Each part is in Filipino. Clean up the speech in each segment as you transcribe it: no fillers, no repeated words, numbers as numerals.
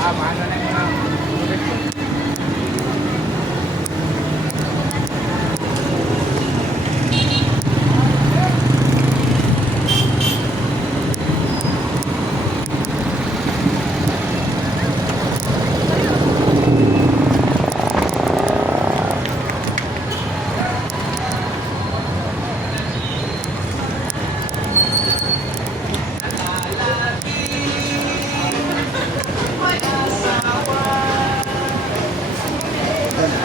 Maano na yung mga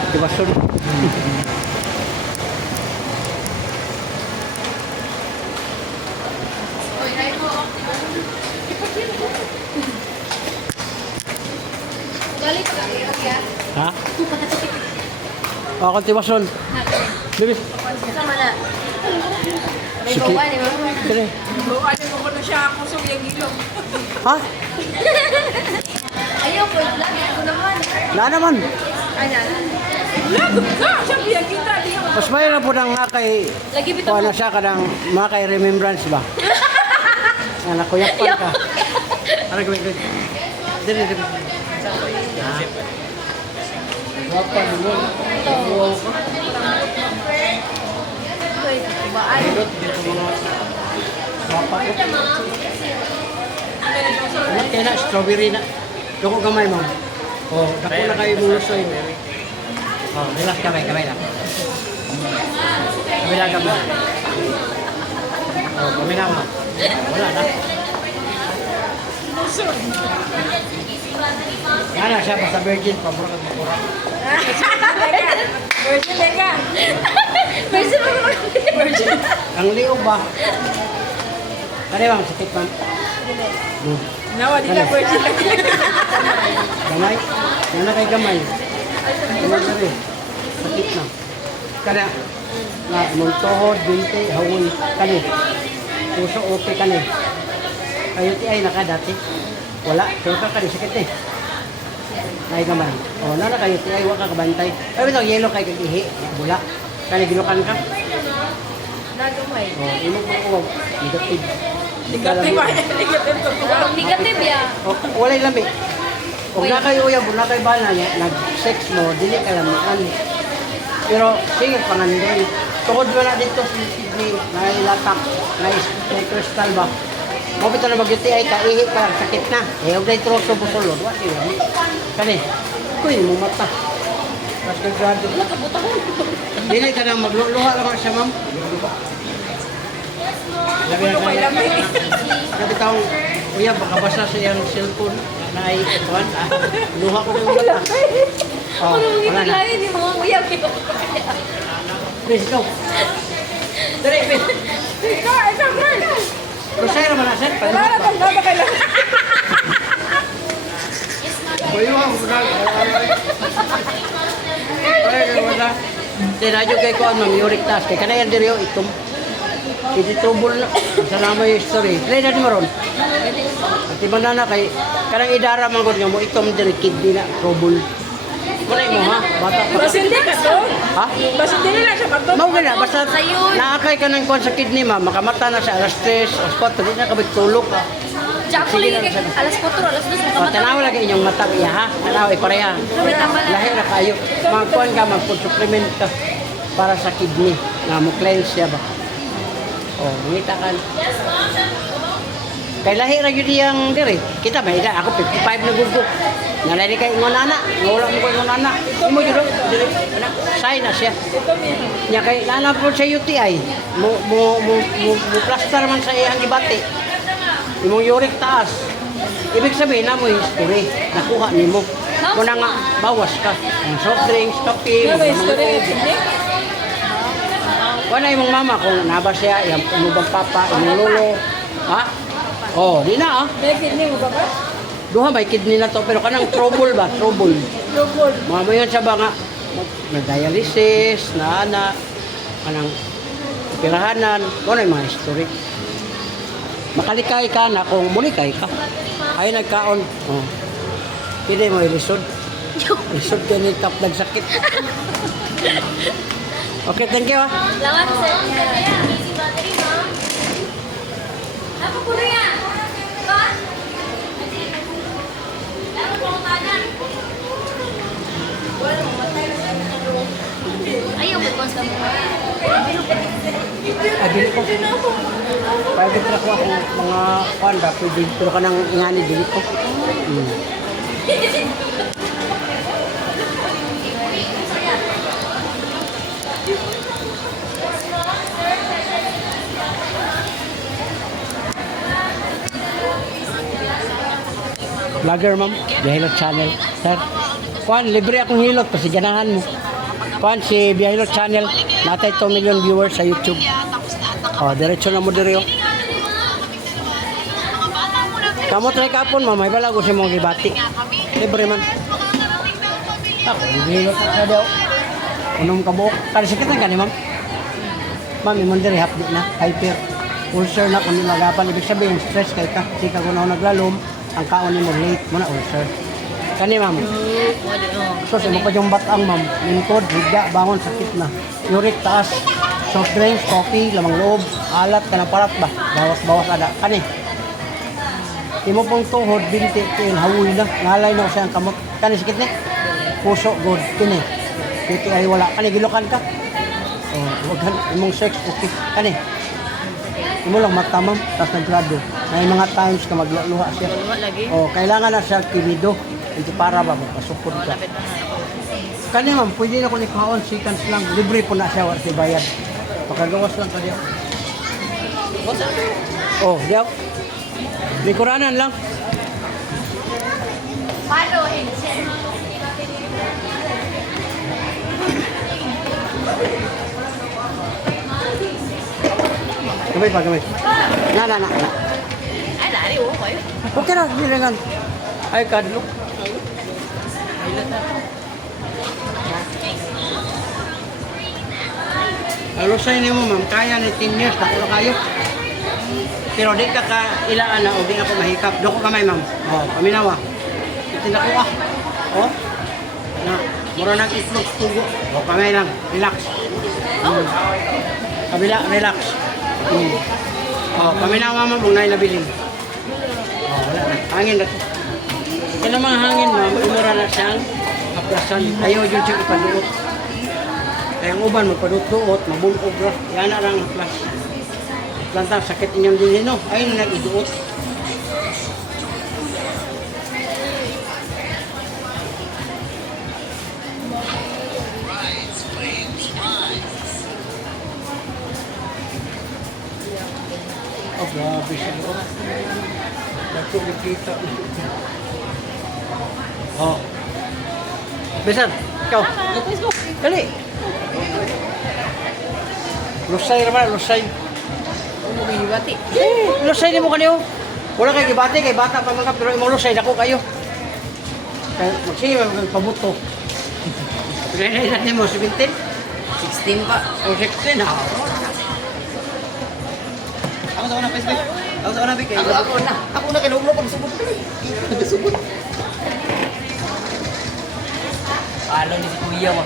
Motivasyon. Galit ka kaya? Ha? Motivasyon. Bibi. Sama na. May Sige. bawa, di ba? Sige. Ano mo na siya ako sa yung ilong. Ha? Ayaw, pwede lang. Ako naman. Na naman. Ay, na. Lagot ka! Siya biyang kita. Di ako. Mas mayroon po ng nga kay Lagi bito kuha mo. na siya kadang mga kay remembrance ba? Anak ko yakpan ka. Ano gawin ko? Dili, dili. Wapa mo. Baan. Wapa ko. Ano kaya na strawberry na? Doko gamay mo. Oh, dako na kayo mulusoy. Oh, relax kamay lang. Kamay lang kamay. Oh, kamay na mo. Wala na. Ano siya basta virgin, pabor ka magpura. Virgin na ka. Person mo naman. Ang liog ba? Kani bang sakit man? Nawa, di ka virgin na ka. Gamay? Ano kay gamay? Gamay na rin. Sakit na. Kana, na, muntohod, binti, hawon, kani. Puso, okay kani. Kayo ti ay naka dati. Wala, pero ka kani, sakit eh. Nay gamay. O, na kayo ti ay, waka kabantay. Ay, bitaw, yelo kay kagihi. Bula. Kani, ginukan ka. Nagumay. O, imo ko, negative. Negative ba? Negative ko ba? Negative ya. O, walay lami. Huwag na kayo uyab, huwag na kayo bala niya, nag-sex mo, dili ka lamian. Pero, sige, pangandoy. Tukod mo na dito sa kidney, nailatak, crystal ba? Mabito na mag-UTI ay kaihi ka, sakit na. Eh, huwag na itroso busolod, wala yun. Kani, kuy mo mata. Mas kagado. Wala ka buta ko. Dili ka nang magluluha lang siya, ma'am. Labi na May kayo. lamay. Sabi taong, kuya, baka basa sa iyang cellphone na ay, ituan, luha ko na yung mata. Oh, Ano hindi wala na. maglayan ni mga uyab. Please, go. Dali, please. Ikaw, ikaw, girl. Rosero man na, sir. Wala na kang baba kailangan. Kuya, wala. Ay, wala. Tinadyo kay Kuan, ma'am, uric task. Kaya kanayan diri yung itom. Hindi trouble na. Salamat yung history. Play na mo ron. At iba na kay kanang idara man gud nga mo itom diri kidney na trouble. Wala mo ha? Bata pa. Basta hindi ka to. Ha? Basta hindi nila siya magto. Mao gina basta Sayod. naakay ka ng kuan sa kidney ma makamata na sa alas 3, alas 4, di na kabit tulog. Diyan ko lang kay alas 4, alas 2 O makamatay. tanaw lagi inyong mata iya ha. Tanaw ipareha. Lahi ra kayo. Magkuan ka mag-food supplement ka para sa kidney na mo cleanse siya ba. Oh, ngita kan. Kay lahi ra gyud iyang diri. Kita ba ida ako 55 na gugo. Nalali kay ingon ana, wala mo ko ingon ana. Imo gyud diri. Ana, say na siya. Ito niya. Nya kay nana po sa UTI. Mo plaster man sa iyang gibati. Imong uric taas. Ibig sabihin na mo history. Nakuha nimo. Muna nga bawas ka. Ang soft drinks, kape, Ano ba mga history manok. ng kidney? Wala imong mama kung naba siya, yung imong papa, imong lolo. Ha? Oh, di na ah. May kidney mo ba ba? Duha may kidney na to pero kanang trouble ba? Trouble. Lubol. Mama yun siya ba nga na dialysis, na ana, kanang pirahanan, wala yung mga history. Makalikay ka na kung mulikay ka. Ay nagkaon. Oh. Hindi mo ilisod. Lisod ka ni tap nagsakit. Okay, thank you ah. Lawan sa easy battery mo. Ako po na yan. Ba? Dapat po tayo. allowance ka mo. Ay, dili ko. Private na ko ako mga kuanda, pwede pero ka nang ingani, dili ko. Vlogger, ma'am. Biyahilot channel. Sir, Juan, libre akong hilot. Pasiganahan mo. Juan, si Biyahilot channel. Natay 2 million viewers sa YouTube. Oh, diretso na mo diri. Oh. Kamu try kapon, ma'am. May balago si mong gibati. Libre man. Ako, biyahilot na daw. Unom ka buok. Kali sakit na gani, ma'am. Ma'am, imong diri hapdi na. Hyper. Ulcer na kung nilagapan. Ibig sabihin, stress kay ka. Di ka gunaw naglalom. Ang kaon ni mo late mo na ulcer. Kani ma'am. So sa pa yung batang ma'am, lingkod, higa, bangon, sakit na. Uric taas, soft drinks, coffee, lamang loob, alat, kanang parat ba? Bawas-bawas ada. Kani. Imo pong tuhod, binti, tin, hawoy na. Nalay na ko siyang kamot. Kani sakit ni? Puso, good. Kini. Kiti ay wala. Kani, gilukan ka? Oh, wag imong sex, okay. Kani. Imo lang mata ma'am, tapos naggrado. May mga times ka magluha siya. Lagi. O, kailangan na siya kimido. Hindi para ba, magpasupod ka. Kanya ma'am, pwede na ko ni kaon, seconds lang. Libre po na siya, wala si bayad. Pakagawas lang ka diyaw. Oh, diyaw. Likuranan lang. Paano? Gamay pa, gamay. Na. Ay, lari ko kayo. Okay na, nilangan. Ay, kadlo. Alusay ni mo, ma'am. Kaya ni 10 years. Nakulo kayo. Pero di ka ilaan na o di ako mahikap. Doko kamay, ma'am. O, paminawa. Itinda ko ah. O. Na, mura nang itlog tugo. O, kamay lang. Relax. Kabila, relax. O, paminawa, ma'am. Unay na biling. O, wala na. Hangin na to. Kaya naman hangin, ma'am. Umura na siyang aplasan. Ayaw yun siya ipaduot. Kaya ang uban, magpaduot-duot, mabulog ra. Yan na lang aplas. Lanta, sakit inyong din, no? Ayun na nag-iduot. Oh, grabe siya. Dato nakita. Oh. Besan, ikaw. Let's go. Dali. Lusay naman, lusay. Bumibati. Lusay ni mo kanyo. Wala kayo gibati, kay bata pa mga, pero imong lusay, dako kayo. Kaya magsige, magpabuto. Pagkain natin mo, 17? 16 pa. O 16, ha? Ako sa una, Facebook. Ako sa una, Vic. Ako na kinuglo pag subot ko. Nagkasubot. Palo ni si Kuya mo.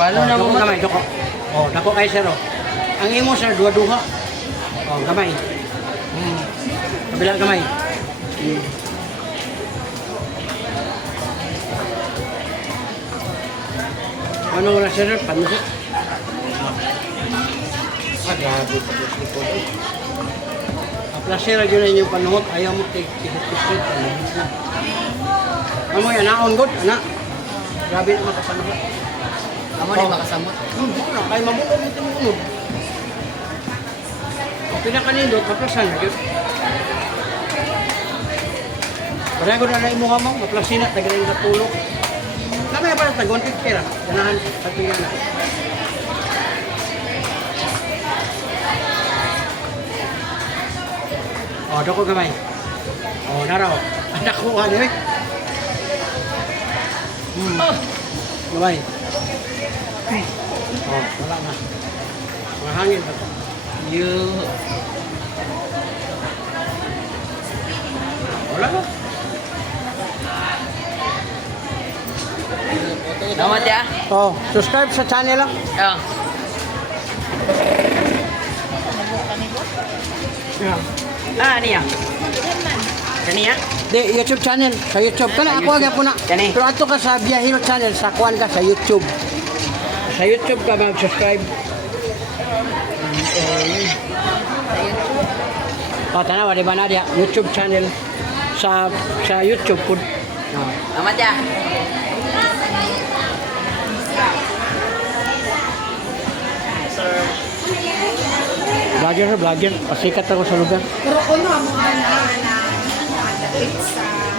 Paano na mo gamay, dako. O, dako kayo, sir, o. Ang imo, sir, duha-duha. O, gamay. Kabila gamay. Ano wala, sir, panusit? Grabe pa yung ko. Aplasira yun na inyong panuhot. Ayaw mo tig-tig-tig. Ano yan, naon good, anak. Grabe na makapanuhot. Amo ni makasamot. Hindi ko na, kaya mabulog ito mo unod. O pinakanindot, maplasan na yun. Kaya ko na na imo kamang, maplasin at nagaling na tulog. Namaya pa na tag-150 pera. Ganahan, pagpingan na. O, dako gamay. O, naraw. Dako ka niyo eh. Gamay. O, wala na. Mahangin ba ito? Wala na. Salamat ya. O, subscribe sa channel lang. Ah. Ano yan? Kani ya? Di, YouTube channel. Sa YouTube. Kana ako agad po na. Kani? Pero ato ka sa Biyahilot channel. Sa kuan ka sa YouTube. Sa YouTube ka mag-subscribe. O, tanawa, di ba Nadia? YouTube channel. Sa YouTube po. Salamat ya. Vlogger. Pasikat ako sa lugar. Pero kuno mo na dapit sa